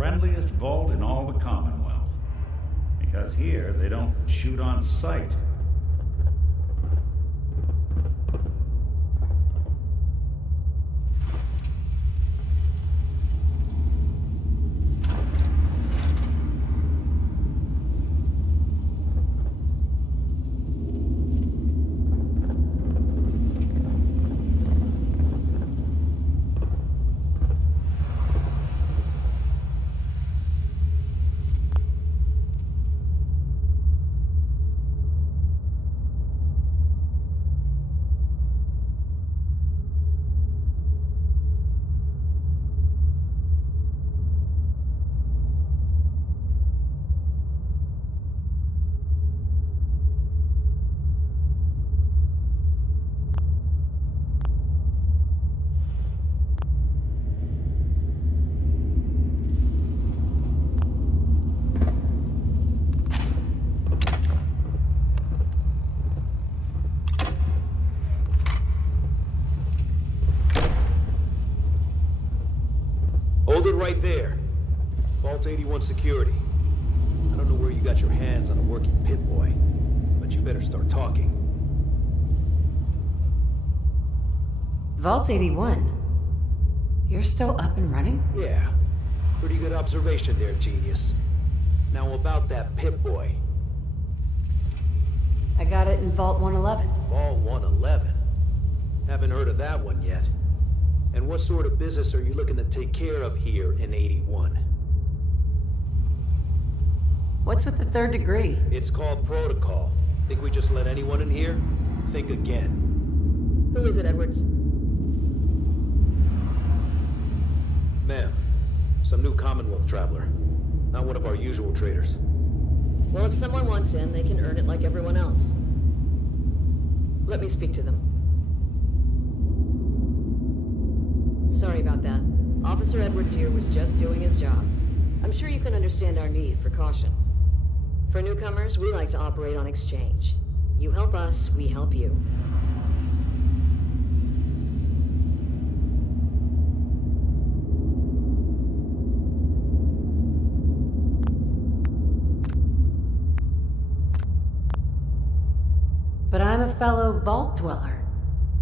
friendliest vault in all the Commonwealth. Because here, they don't shoot on sight. Hold it right there. Vault 81 security. I don't know where you got your hands on a working pit-boy, but you better start talking. Vault 81? You're still up and running? Yeah. Pretty good observation there, genius. Now about that pit-boy. I got it in Vault 111. Vault 111? Haven't heard of that one yet. And what sort of business are you looking to take care of here in 81? What's with the third degree? It's called protocol. Think we just let anyone in here? Think again. Who is it, Edwards? Ma'am, some new Commonwealth traveler. Not one of our usual traders. Well, if someone wants in, they can earn it like everyone else. Let me speak to them. Sorry about that. Officer Edwards here was just doing his job. I'm sure you can understand our need for caution. For newcomers, we like to operate on exchange. You help us, we help you. But I'm a fellow Vault Dweller.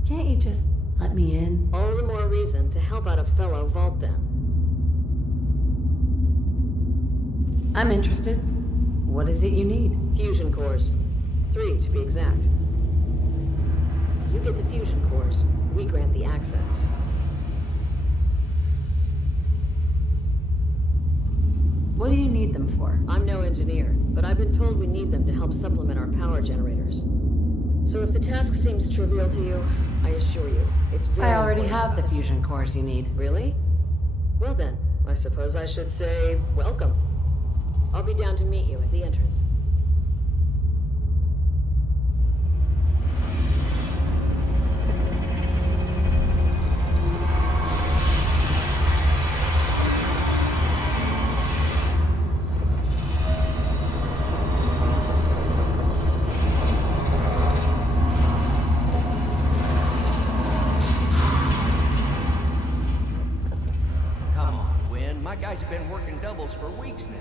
Can't you just let me in? All the more reason to help out a fellow Vault then. I'm interested. What is it you need? Fusion cores. 3 to be exact. You get the fusion cores, we grant the access. What do you need them for? I'm no engineer, but I've been told we need them to help supplement our power generators. So if the task seems trivial to you, I assure you, it's very I already important have to the us. fusion cores you need. Really? Well then, I suppose I should say, welcome. I'll be down to meet you at the entrance. My guys have been working doubles for weeks now.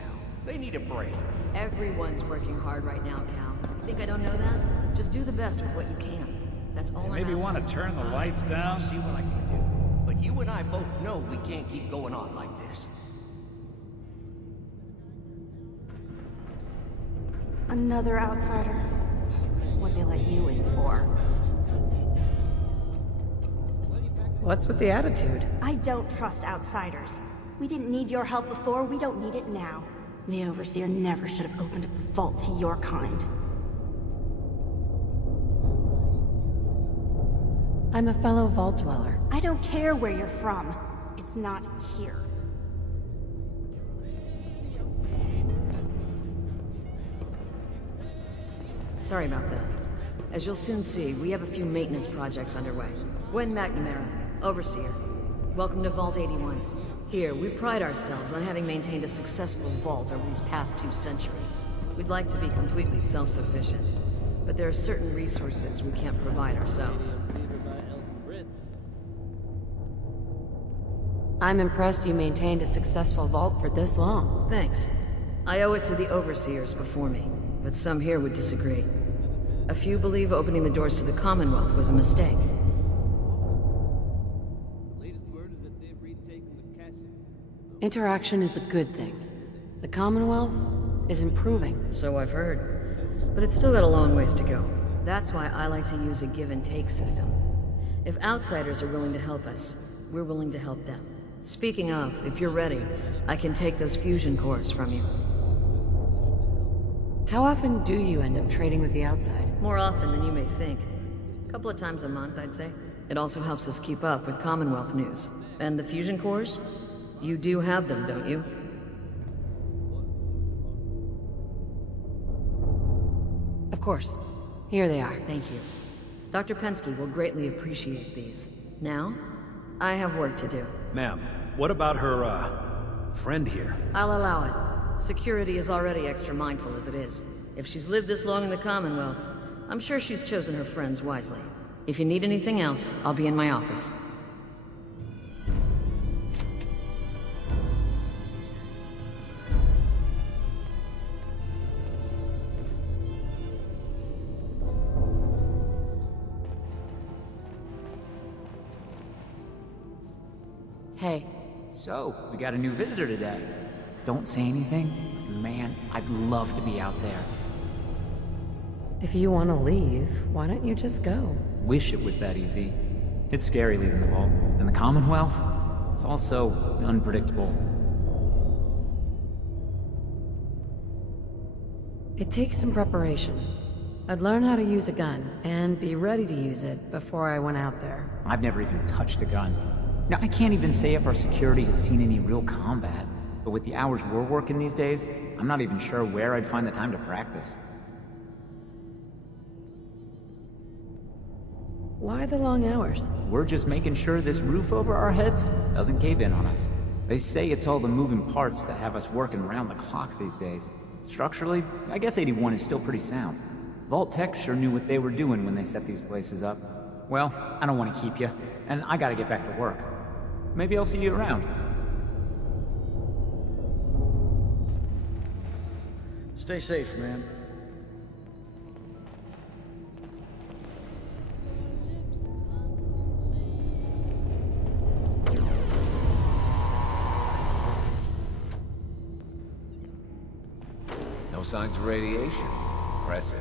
They need a break. Everyone's working hard right now, Cal. You think I don't know that? Just do the best with what you can. That's all I'm Maybe asking. want to turn the lights down? See what I can do. But you and I both know we can't keep going on like this. Another outsider. What they let you in for? What's with the attitude? I don't trust outsiders. We didn't need your help before, we don't need it now. The Overseer never should have opened up a vault to your kind. I'm a fellow Vault Dweller. I don't care where you're from. It's not here. Sorry about that. As you'll soon see, we have a few maintenance projects underway. Gwen McNamara, Overseer. Welcome to Vault 81. Here, we pride ourselves on having maintained a successful vault over these past 2 centuries. We'd like to be completely self-sufficient, but there are certain resources we can't provide ourselves. I'm impressed you maintained a successful vault for this long. Thanks. I owe it to the overseers before me, but some here would disagree. A few believe opening the doors to the Commonwealth was a mistake. Interaction is a good thing. The Commonwealth is improving. So I've heard. But it's still got a long ways to go. That's why I like to use a give-and-take system. If outsiders are willing to help us, we're willing to help them. Speaking of, if you're ready, I can take those fusion cores from you. How often do you end up trading with the outside? More often than you may think. A couple of times a month, I'd say. It also helps us keep up with Commonwealth news. And the fusion cores? You do have them, don't you? Of course. Here they are. Thank you. Dr. Pensky will greatly appreciate these. Now, I have work to do. Ma'am, what about her, friend here? I'll allow it. Security is already extra mindful as it is. If she's lived this long in the Commonwealth, I'm sure she's chosen her friends wisely. If you need anything else, I'll be in my office. Hey, So, we got a new visitor today. Don't say anything. Man, I'd love to be out there. if you want to leave, why don't you just go? Wish it was that easy. It's scary leaving the vault. And the Commonwealth? It's all so unpredictable. It takes some preparation. I'd learn how to use a gun, and be ready to use it before I went out there. I've never even touched a gun. Now, I can't even say if our security has seen any real combat. But with the hours we're working these days, I'm not even sure where I'd find the time to practice. Why the long hours? We're just making sure this roof over our heads doesn't cave in on us. They say it's all the moving parts that have us working around the clock these days. Structurally, I guess 81 is still pretty sound. Vault Tech sure knew what they were doing when they set these places up. Well, I don't want to keep you, and I gotta get back to work. Maybe I'll see you around. Stay safe, man. No signs of radiation. Impressive.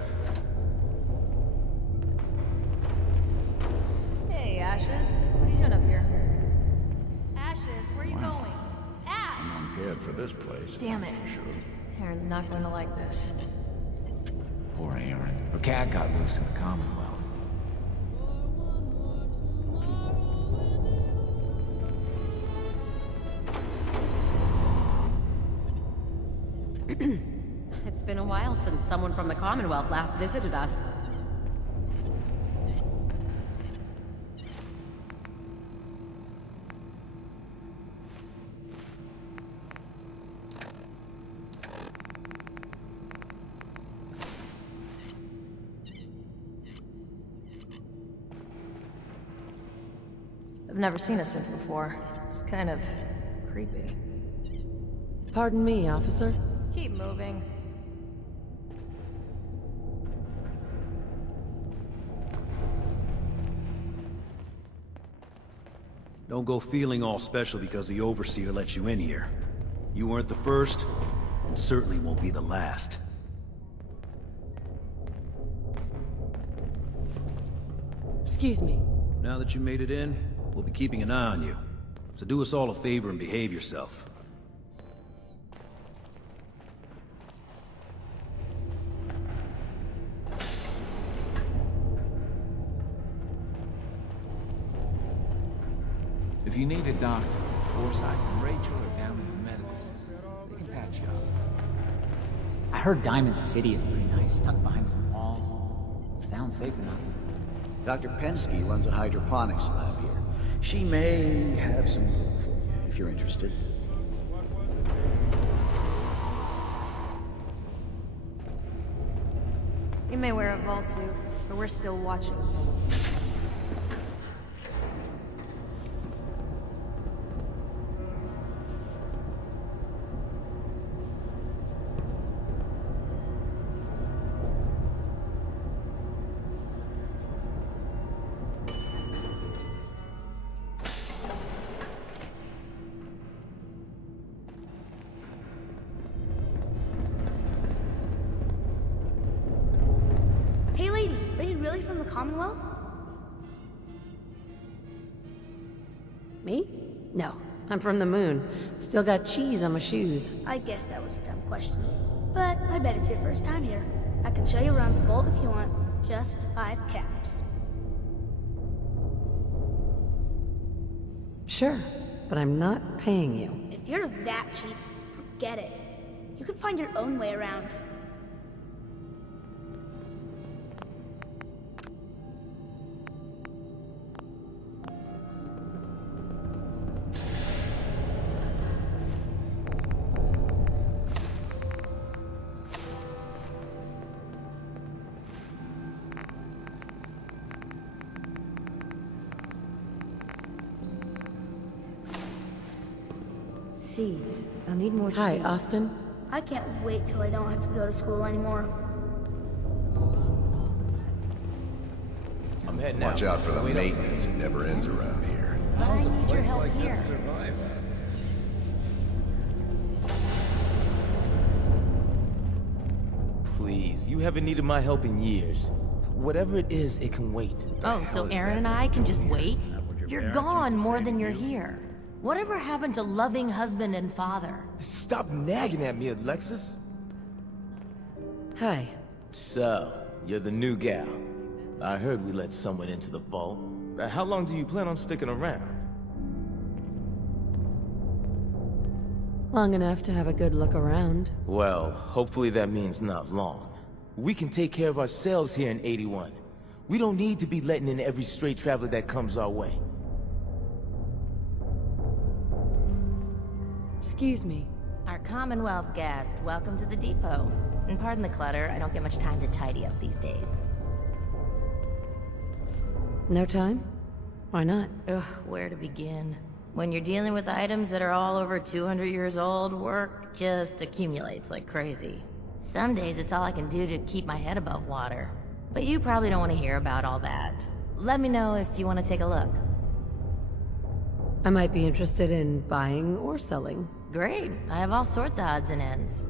Hey, Ashes. What are you doing up here? Ashes, where are you going? Ash! I'm cared for this place. Damn it. Aaron's not going to like this. Poor Aaron. Her cat got loose in the Commonwealth. It's been a while since someone from the Commonwealth last visited us. I've never seen a synth before. It's kind of creepy. Pardon me, officer. Keep moving. Don't go feeling all special because the Overseer let you in here. You weren't the first, and certainly won't be the last. Excuse me. Now that you made it in, we'll be keeping an eye on you. So do us all a favor and behave yourself. If you need a doctor, Forsyth and Rachel are down in the medical center. They can patch you up. I heard Diamond City is pretty nice, tucked behind some walls. Sounds safe enough. Dr. Pensky runs a hydroponics lab here. She may have some work for you, if you're interested. You may wear a vault suit, but we're still watching. you really from the Commonwealth? Me? No, I'm from the moon. Still got cheese on my shoes. I guess that was a dumb question. But I bet it's your first time here. I can show you around the vault if you want. Just 5 caps. Sure, but I'm not paying you. If you're that cheap, forget it. You can find your own way around. Seeds. I'll need more seeds. Hi, Austin. I can't wait till I don't have to go to school anymore. I'm heading Watch out for the maintenance. It never ends around here. But I need your help here. Please, you haven't needed my help in years. Whatever it is, it can wait. Oh, so Aaron and I can just wait? You're gone more than you're here. Whatever happened to loving husband and father? Stop nagging at me, Alexis. Hi. So, you're the new gal. I heard we let someone into the vault. How long do you plan on sticking around? Long enough to have a good look around. Well, hopefully that means not long. We can take care of ourselves here in 81. We don't need to be letting in every stray traveler that comes our way. Excuse me. Our Commonwealth guest, welcome to the depot. And pardon the clutter, I don't get much time to tidy up these days. No time? Why not? Ugh, where to begin? When you're dealing with items that are all over 200 years old, work just accumulates like crazy. Some days it's all I can do to keep my head above water. But you probably don't want to hear about all that. Let me know if you want to take a look. I might be interested in buying or selling. Great. I have all sorts of odds and ends.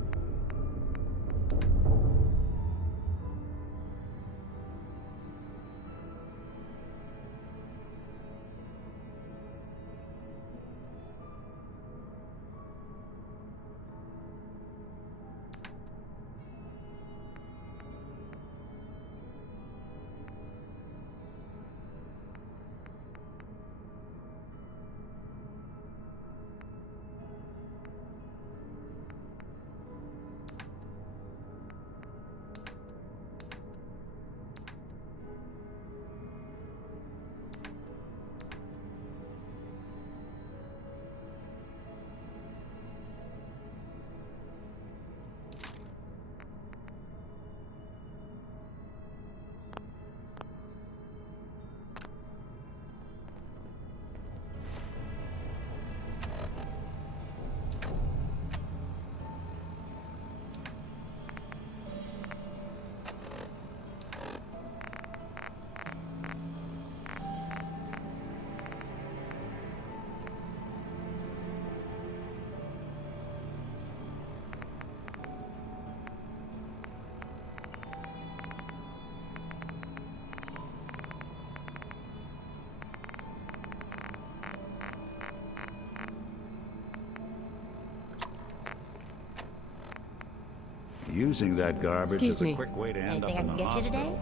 Using that garbage Excuse is a me. quick way to end Anything up in I the can get you hospital.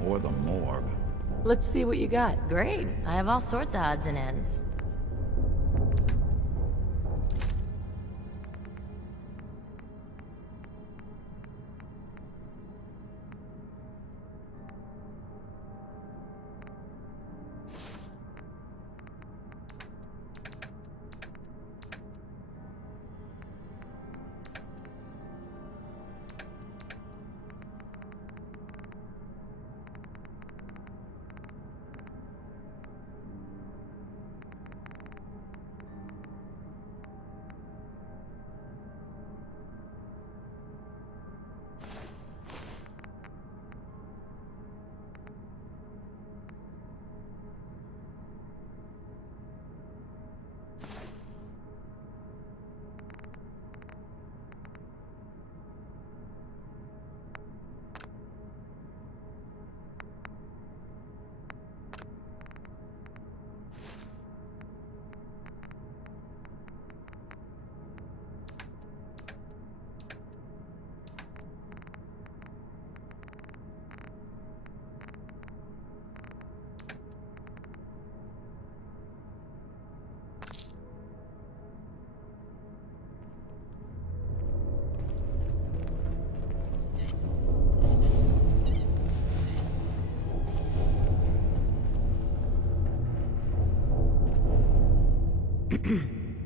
today? Or the morgue. Let's see what you got. Great. I have all sorts of odds and ends.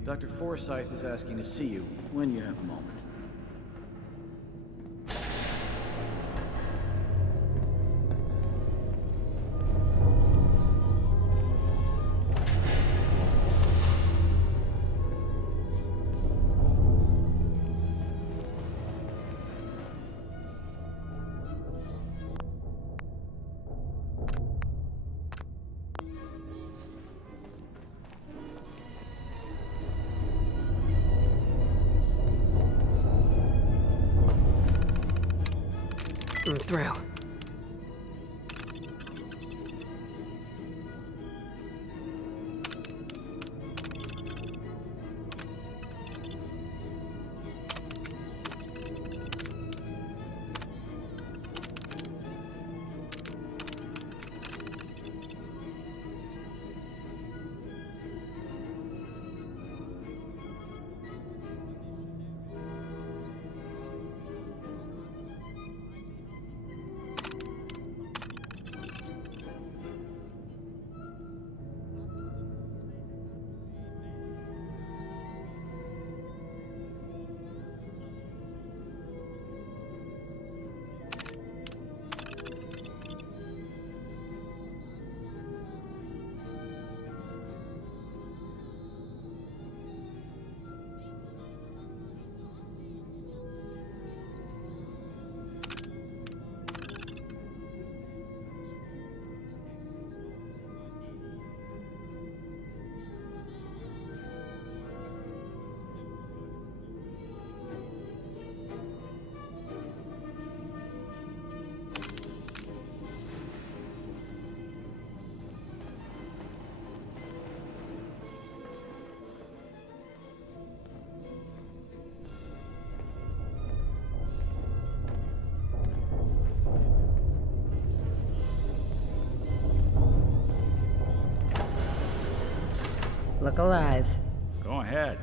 Dr. Forsyth is asking to see you when you have a moment. I'm through. Look alive. Go ahead.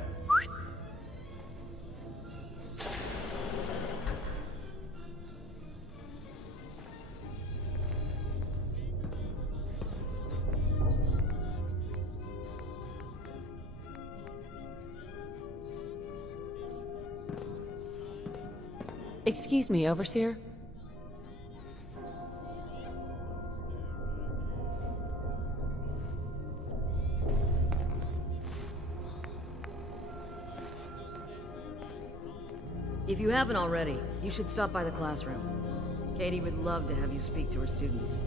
Excuse me, Overseer? If you haven't already, you should stop by the classroom. Katie would love to have you speak to her students.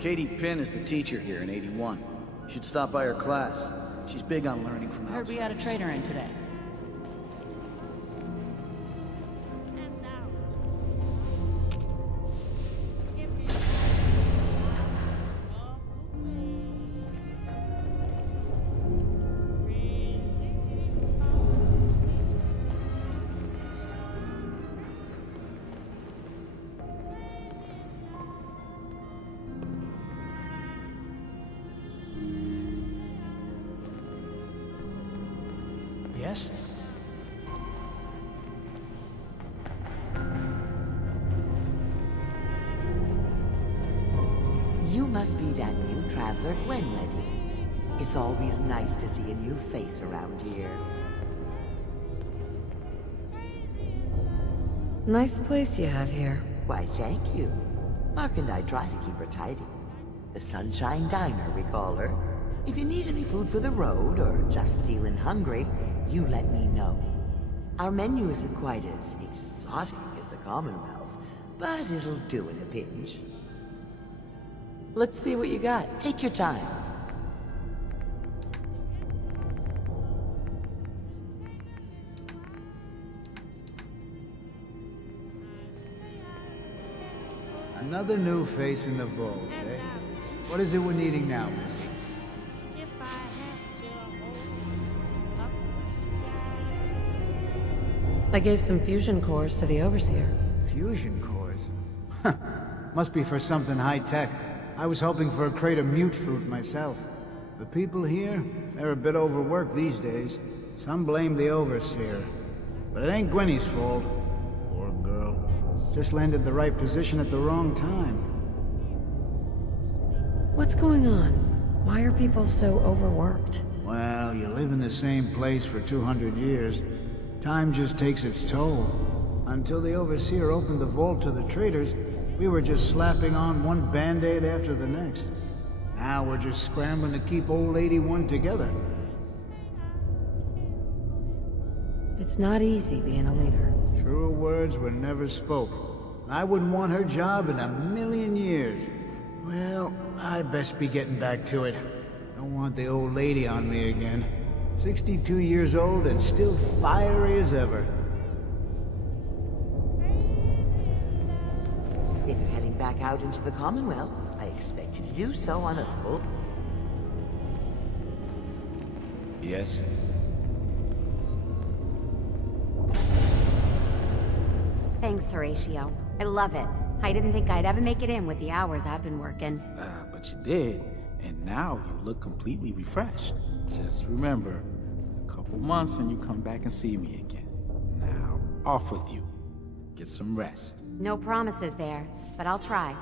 Katie Pinn is the teacher here in 81. You should stop by her class. She's big on learning from Heard we outsiders. had a trader in today. Yes? You must be that new traveler, Gwen, Letty. It's always nice to see a new face around here. Nice place you have here. Why, thank you. Mark and I try to keep her tidy. The Sunshine Diner, we call her. If you need any food for the road, or just feeling hungry, you let me know. Our menu isn't quite as exotic as the Commonwealth, but it'll do in a pinch. Let's see what you got. Take your time. Another new face in the vault, eh? What is it we're needing now, Missy? I gave some fusion cores to the Overseer. Fusion cores? Must be for something high-tech. I was hoping for a crate of mute fruit myself. The people here, they're a bit overworked these days. Some blame the Overseer. But it ain't Gwenny's fault. Poor girl. Just landed the right position at the wrong time. What's going on? Why are people so overworked? Well, you live in the same place for 200 years. Time just takes its toll. Until the Overseer opened the vault to the traders, we were just slapping on one band-aid after the next. Now we're just scrambling to keep old 81 together. It's not easy being a leader. Truer words were never spoke. I wouldn't want her job in a million years. Well, I'd best be getting back to it. Don't want the old lady on me again. 62 years old and still fiery as ever. If you're heading back out into the Commonwealth, I expect you to do so on a full... Yes? Thanks, Horatio. I love it. I didn't think I'd ever make it in with the hours I've been working. But you did, and now you look completely refreshed. Just remember, a couple months and you come back and see me again. Now, off with you. Get some rest. No promises there, but I'll try.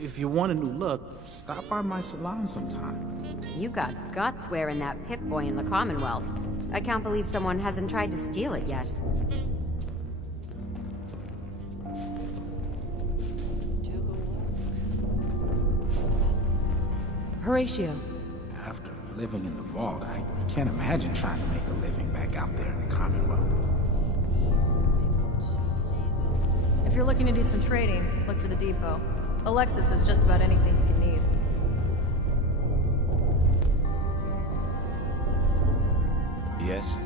If you want a new look, stop by my salon sometime. You got guts wearing that Pip-Boy in the Commonwealth. I can't believe someone hasn't tried to steal it yet. Horatio. After living in the vault, I can't imagine trying to make a living back out there in the Commonwealth. If you're looking to do some trading, look for the depot. Alexis has just about anything you can need. Yes?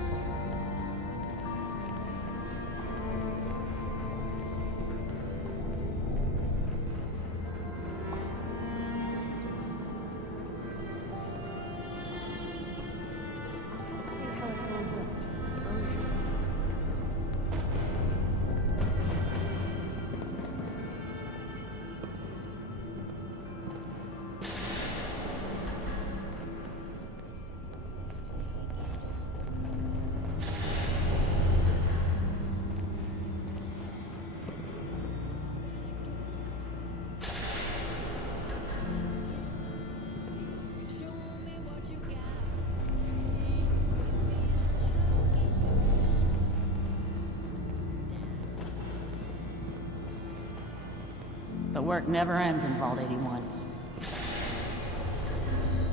The work never ends in Vault 81.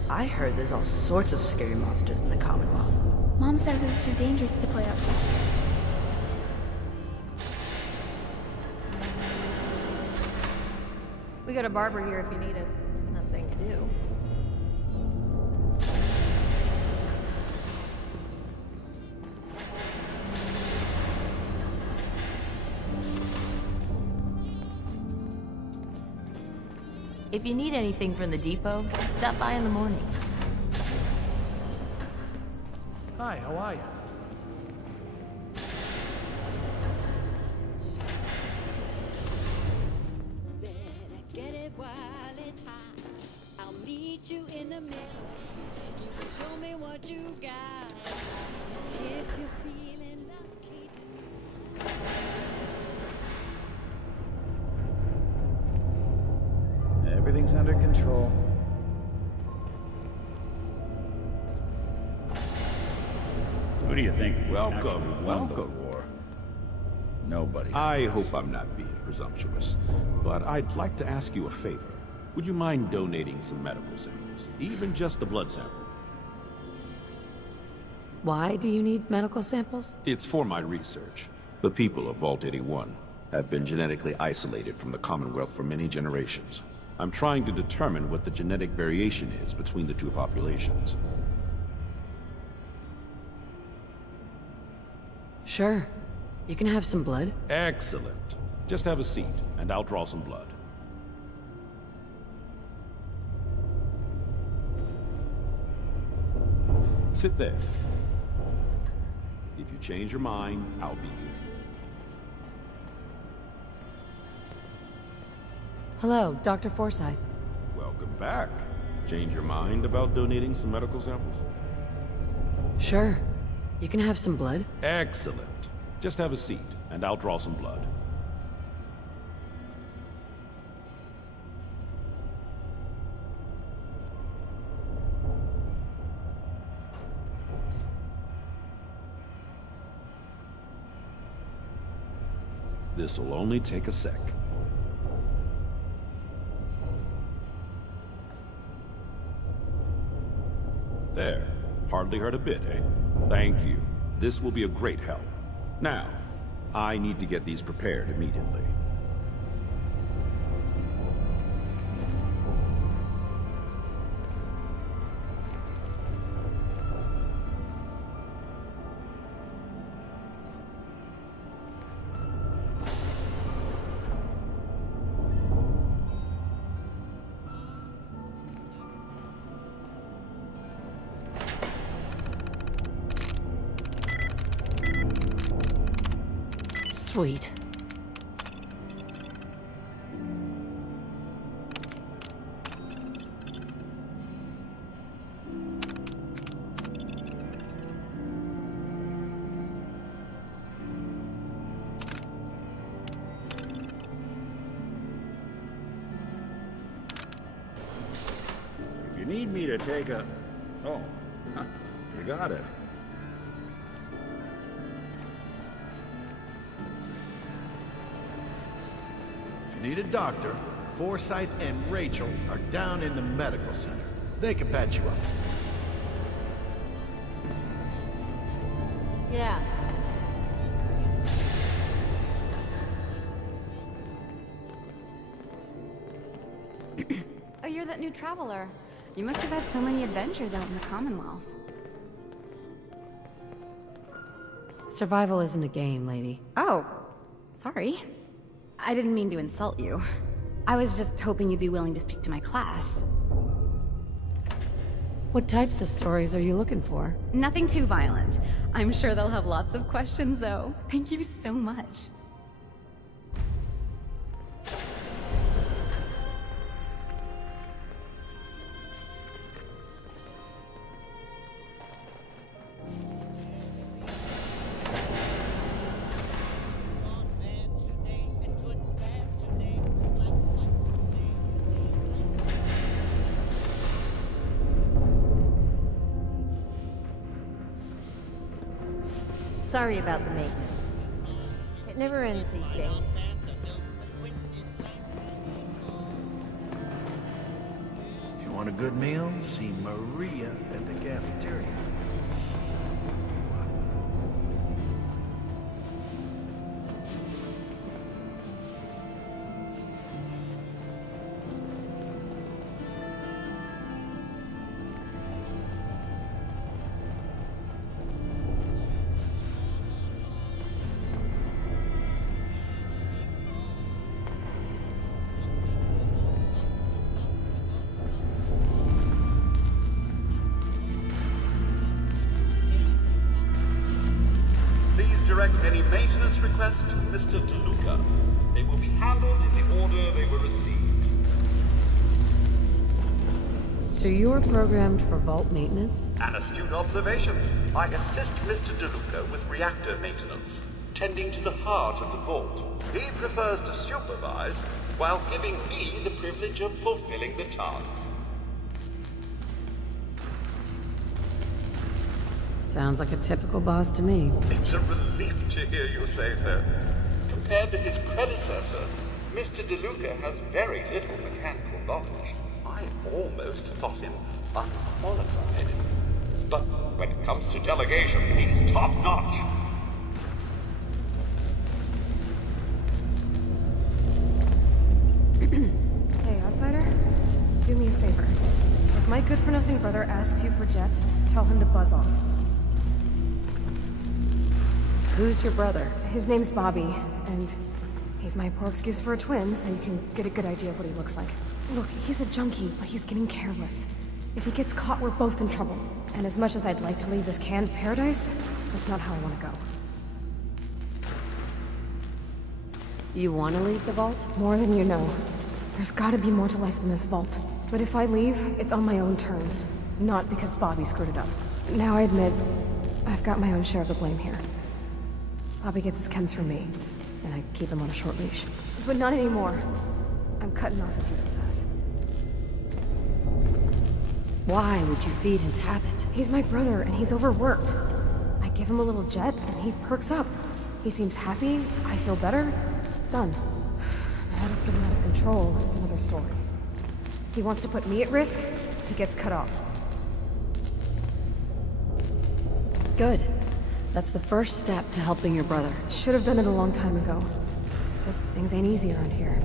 I heard there's all sorts of scary monsters in the Commonwealth. Mom says it's too dangerous to play outside. We got a barber here if you need it. I'm not saying you do. If you need anything from the depot, stop by in the morning. Hi, how are you? Get it while it's hot. I'll meet you in the middle. You can show me what you got. If you're feeling lucky Everything's under control. Who do you think actually Welcome, won the welcome. war? Nobody. I hope I'm not being presumptuous, but I'd like to ask you a favor. Would you mind donating some medical samples? Even just the blood sample. Why do you need medical samples? It's for my research. The people of Vault 81 have been genetically isolated from the Commonwealth for many generations. I'm trying to determine what the genetic variation is between the two populations. Sure. You can have some blood. Excellent. Just have a seat, and I'll draw some blood. Sit there. If you change your mind, I'll be here. Hello, Dr. Forsyth. Welcome back. Change your mind about donating some medical samples? Sure. You can have some blood. Excellent. Just have a seat, and I'll draw some blood. This'll only take a sec. There. Hardly hurt a bit, eh? Thank you. This will be a great help. Now, I need to get these prepared immediately. Sweet. If you need me to take a... Oh, you got it. Need a doctor, Forsyth and Rachel are down in the medical center. They can patch you up. Yeah. Oh, you're that new traveler. You must have had so many adventures out in the Commonwealth. Survival isn't a game, lady. Oh, sorry. I didn't mean to insult you. I was just hoping you'd be willing to speak to my class. What types of stories are you looking for? Nothing too violent. I'm sure they'll have lots of questions, though. Thank you so much. Sorry about the maintenance. It never ends these days. If you want a good meal, see Maria at the cafeteria. Any maintenance requests to Mr. DeLuca. They will be handled in the order they were received. So you're programmed for vault maintenance? An astute observation. I assist Mr. DeLuca with reactor maintenance, tending to the heart of the vault. He prefers to supervise while giving me the privilege of fulfilling the tasks. Sounds like a typical boss to me. It's a relief to hear you say so. Compared to his predecessor, Mr. DeLuca has very little mechanical knowledge. I almost thought him unqualified. But when it comes to delegation, he's top-notch. Hey, outsider. Do me a favor. If my good-for-nothing brother asks you for Jet, tell him to buzz off. Who's your brother? His name's Bobby, and he's my poor excuse for a twin, so you can get a good idea of what he looks like. Look, he's a junkie, but he's getting careless. If he gets caught, we're both in trouble. And as much as I'd like to leave this canned paradise, that's not how I want to go. You want to leave the vault? More than you know. There's gotta be more to life than this vault. But if I leave, it's on my own terms, not because Bobby screwed it up. Now I admit, I've got my own share of the blame here. Bobby gets his chems from me, and I keep him on a short leash. But not anymore. I'm cutting off his useless ass. Why would you feed his habit? He's my brother, and he's overworked. I give him a little jet, and he perks up. He seems happy, I feel better. Done. Now that it's getting out of control, it's another story. He wants to put me at risk, he gets cut off. Good. That's the first step to helping your brother. Should have done it a long time ago. But things ain't easy around here.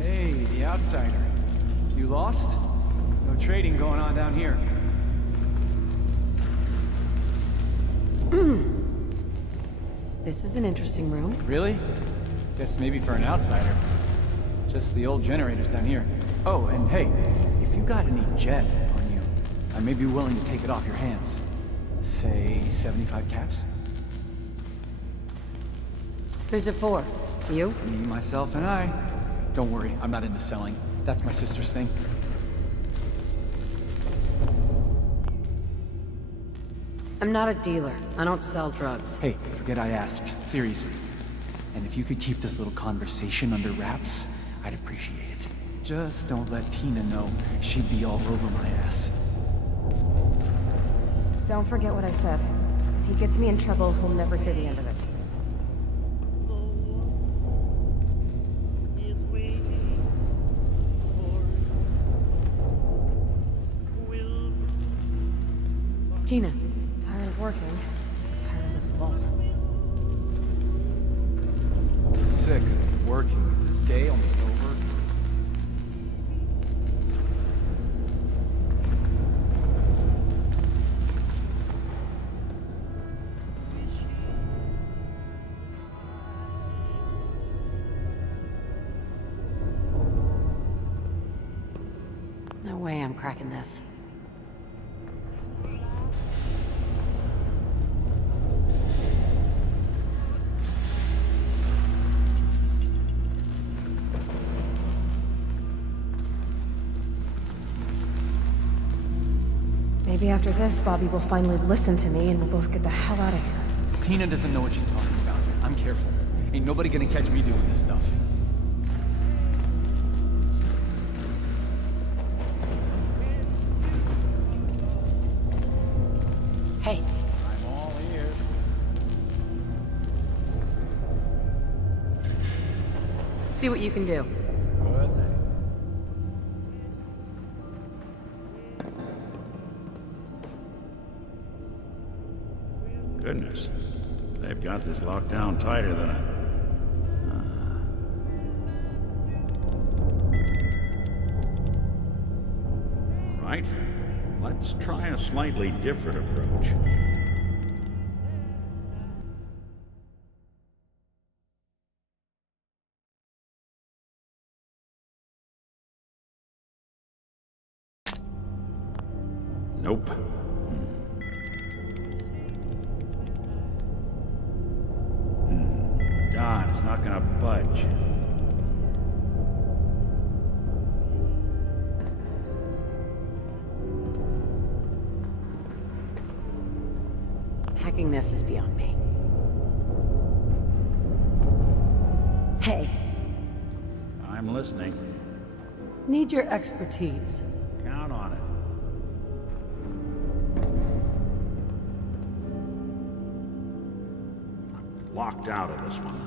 Hey, the outsider. You lost? No trading going on down here. This is an interesting room. Really? Guess maybe for an outsider. Just the old generators down here. Oh, and hey, if you got any jet on you, I may be willing to take it off your hands. Say 75 caps? Who's it for? You? Me, myself, and I. Don't worry, I'm not into selling. That's my sister's thing. I'm not a dealer. I don't sell drugs. Hey, forget I asked. Seriously. And if you could keep this little conversation under wraps, I'd appreciate it. Just don't let Tina know. She'd be all over my ass. Don't forget what I said. If he gets me in trouble, he'll never hear the end of it. Tina. Tired of working. Tired of this vault. Sick of working. Is this day almost over? No way I'm cracking this. Maybe after this, Bobby will finally listen to me and we'll both get the hell out of here. Tina doesn't know what she's talking about. I'm careful. Ain't nobody gonna catch me doing this stuff. Hey. I'm all ears. See what you can do. Goodness. They've got this locked down tighter than I... Right. Let's try a slightly different approach. Nope. God, it's not gonna budge. Hacking this is beyond me. Hey. I'm listening. Need your expertise. Count on it. Locked out of this one.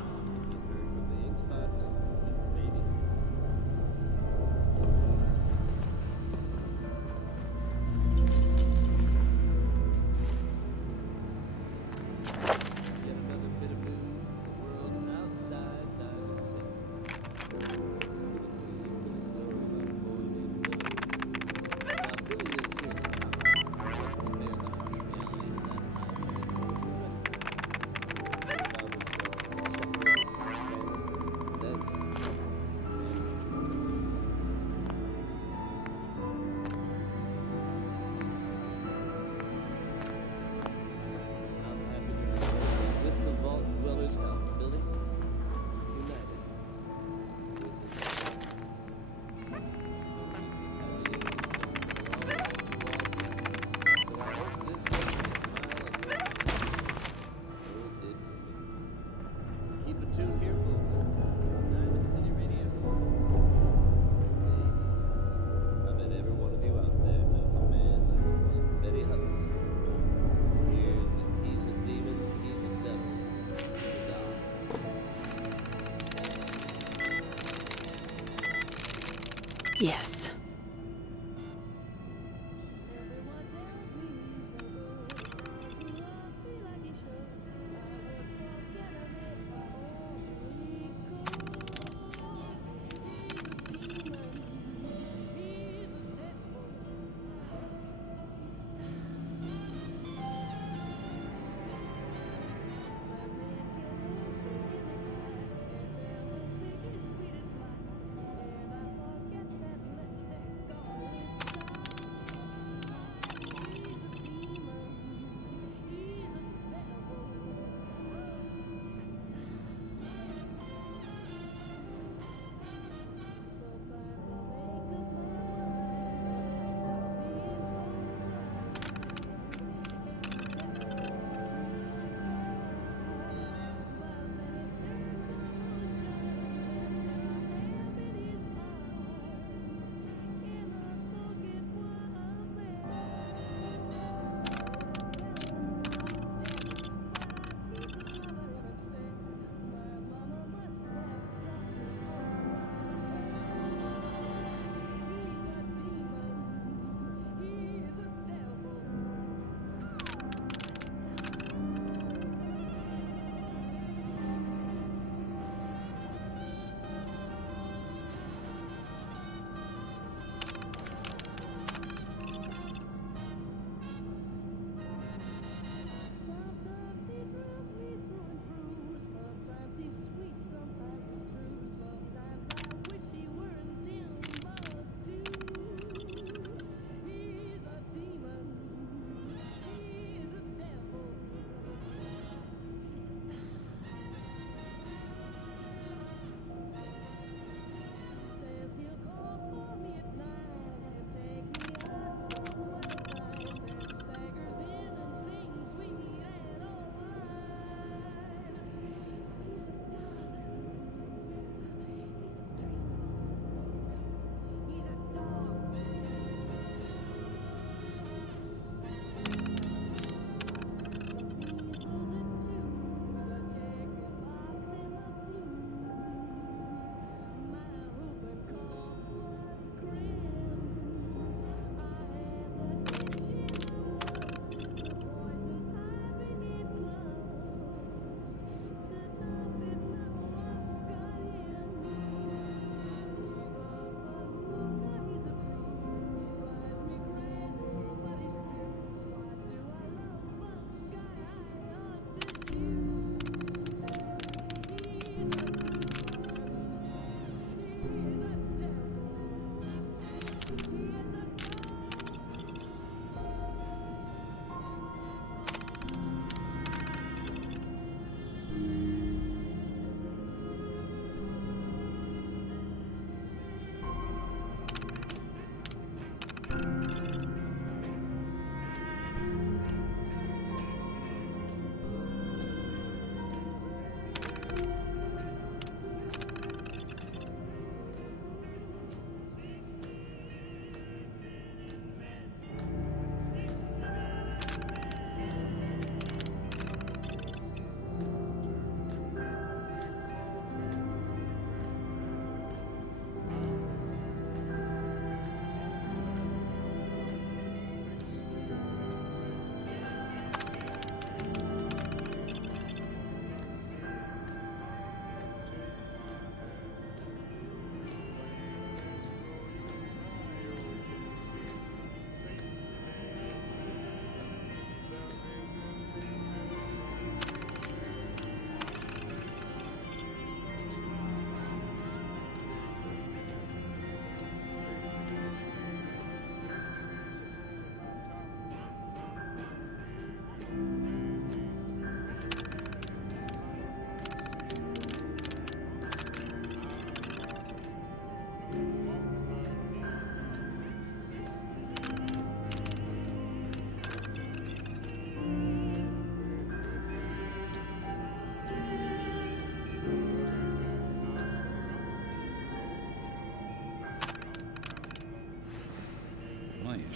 Yes.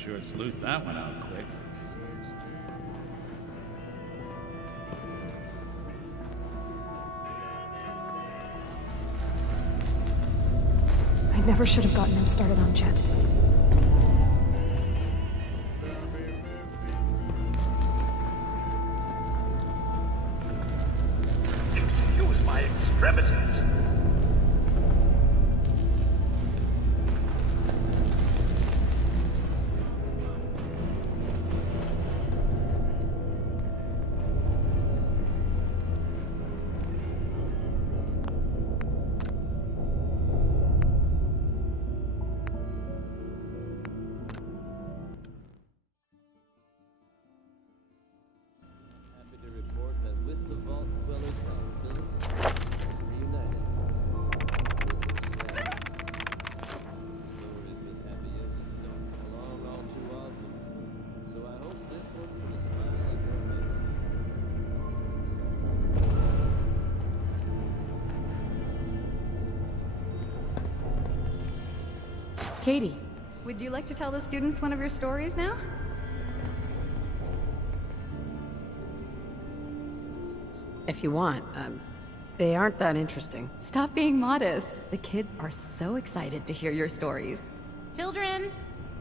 Sure sleuth that one out quick. I never should have gotten him started on Jet. Excuse my extremities. Katie. Would you like to tell the students one of your stories now? If you want, they aren't that interesting. Stop being modest. The kids are so excited to hear your stories. Children!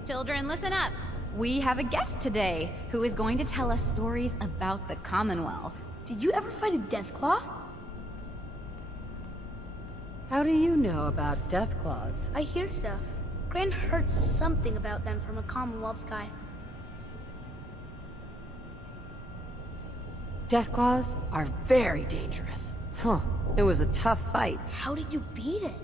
Children, listen up! We have a guest today who is going to tell us stories about the Commonwealth. Did you ever fight a Deathclaw? How do you know about Deathclaws? I hear stuff. Gran heard something about them from a Commonwealth guy. Deathclaws are very dangerous. Huh. It was a tough fight. How did you beat it?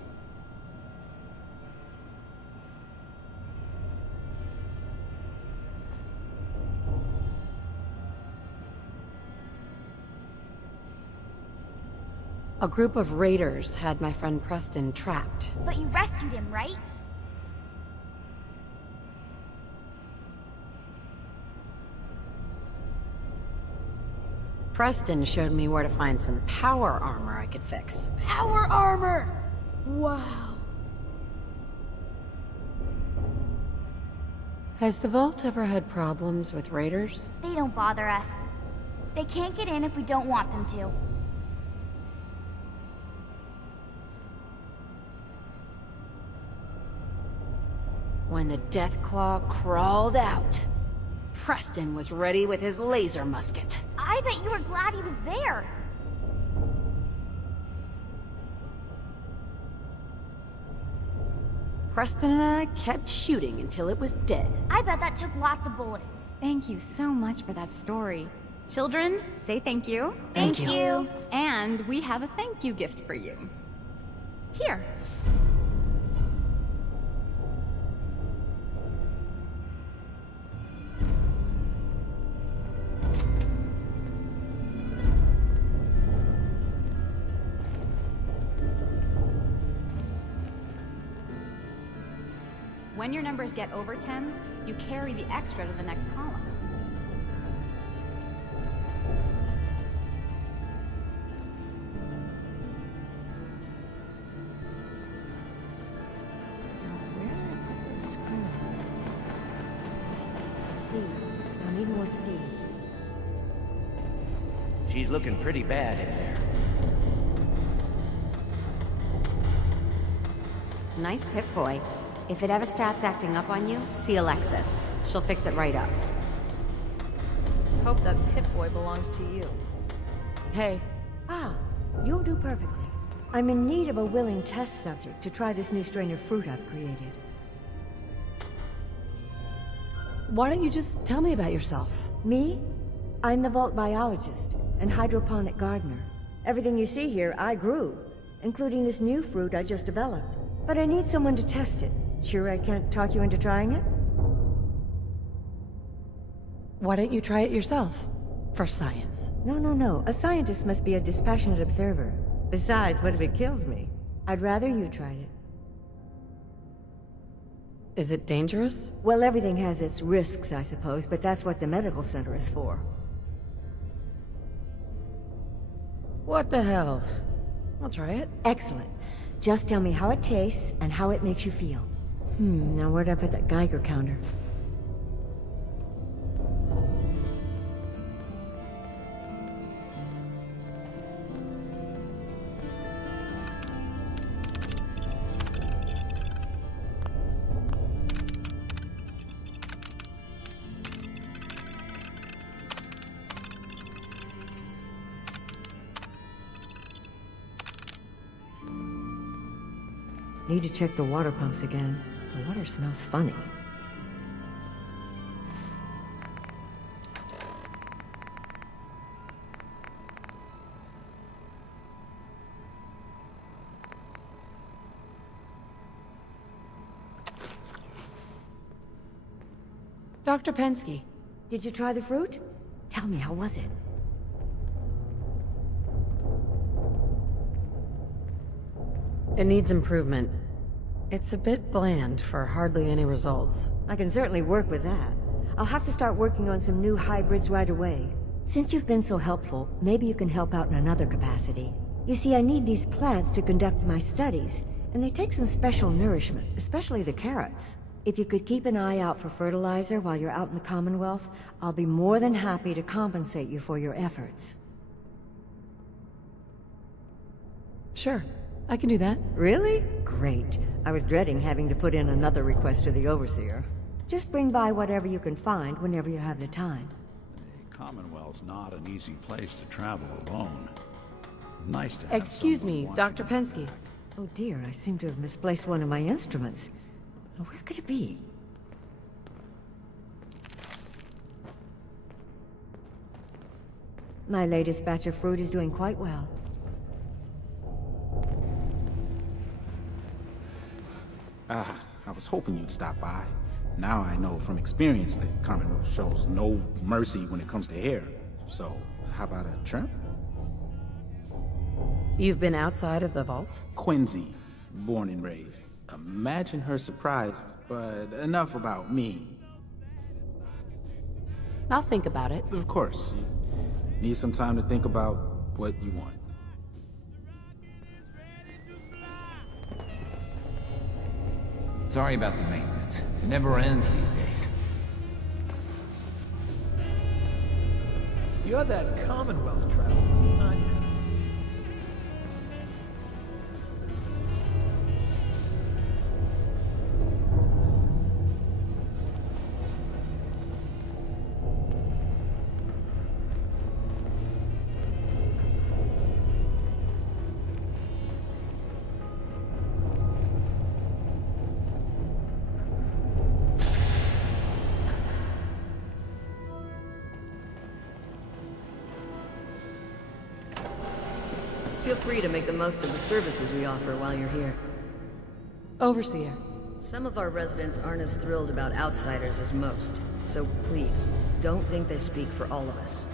A group of raiders had my friend Preston trapped. But you rescued him, right? Preston showed me where to find some power armor I could fix. Power armor! Wow. Has the vault ever had problems with raiders? They don't bother us. They can't get in if we don't want them to. When the Deathclaw crawled out, Preston was ready with his laser musket. I bet you were glad he was there. Preston and I kept shooting until it was dead. I bet that took lots of bullets. Thank you so much for that story. Children, say thank you. Thank you. And we have a thank you gift for you. Here. When your numbers get over 10, you carry the extra to the next column. Seeds. I need more seeds. She's looking pretty bad in there. Nice Pip-Boy. If it ever starts acting up on you, see Alexis. She'll fix it right up. Hope that Pip-Boy belongs to you. Hey. Ah, you'll do perfectly. I'm in need of a willing test subject to try this new strain of fruit I've created. Why don't you just tell me about yourself? Me? I'm the vault biologist and hydroponic gardener. Everything you see here, I grew, including this new fruit I just developed. But I need someone to test it. Sure I can't talk you into trying it? Why don't you try it yourself? For science. No. A scientist must be a dispassionate observer. Besides, what if it kills me? I'd rather you tried it. Is it dangerous? Well, everything has its risks, I suppose, but that's what the medical center is for. What the hell? I'll try it. Excellent. Just tell me how it tastes and how it makes you feel. Now where'd I put that Geiger counter? Need to check the water pumps again. The water smells funny. Dr. Pensky. Did you try the fruit? Tell me, how was it? It needs improvement. It's a bit bland for hardly any results. I can certainly work with that. I'll have to start working on some new hybrids right away. Since you've been so helpful, maybe you can help out in another capacity. You see, I need these plants to conduct my studies, and they take some special nourishment, especially the carrots. If you could keep an eye out for fertilizer while you're out in the Commonwealth, I'll be more than happy to compensate you for your efforts. Sure, I can do that. Really? Great. I was dreading having to put in another request to the Overseer. Just bring by whatever you can find whenever you have the time. The Commonwealth's not an easy place to travel alone. Nice to have Excuse me, Dr. Pensky. Oh dear, I seem to have misplaced one of my instruments. Where could it be? My latest batch of fruit is doing quite well. I was hoping you'd stop by. Now I know from experience that Commonwealth shows no mercy when it comes to hair. So, how about a trim? You've been outside of the vault? Quincy, born and raised. Imagine her surprise, but enough about me. I'll think about it. Of course. You need some time to think about what you want. Sorry about the maintenance. It never ends these days. You're that Commonwealth traveler, aren't you? Feel free to make the most of the services we offer while you're here. Overseer. Some of our residents aren't as thrilled about outsiders as most, so please, don't think they speak for all of us.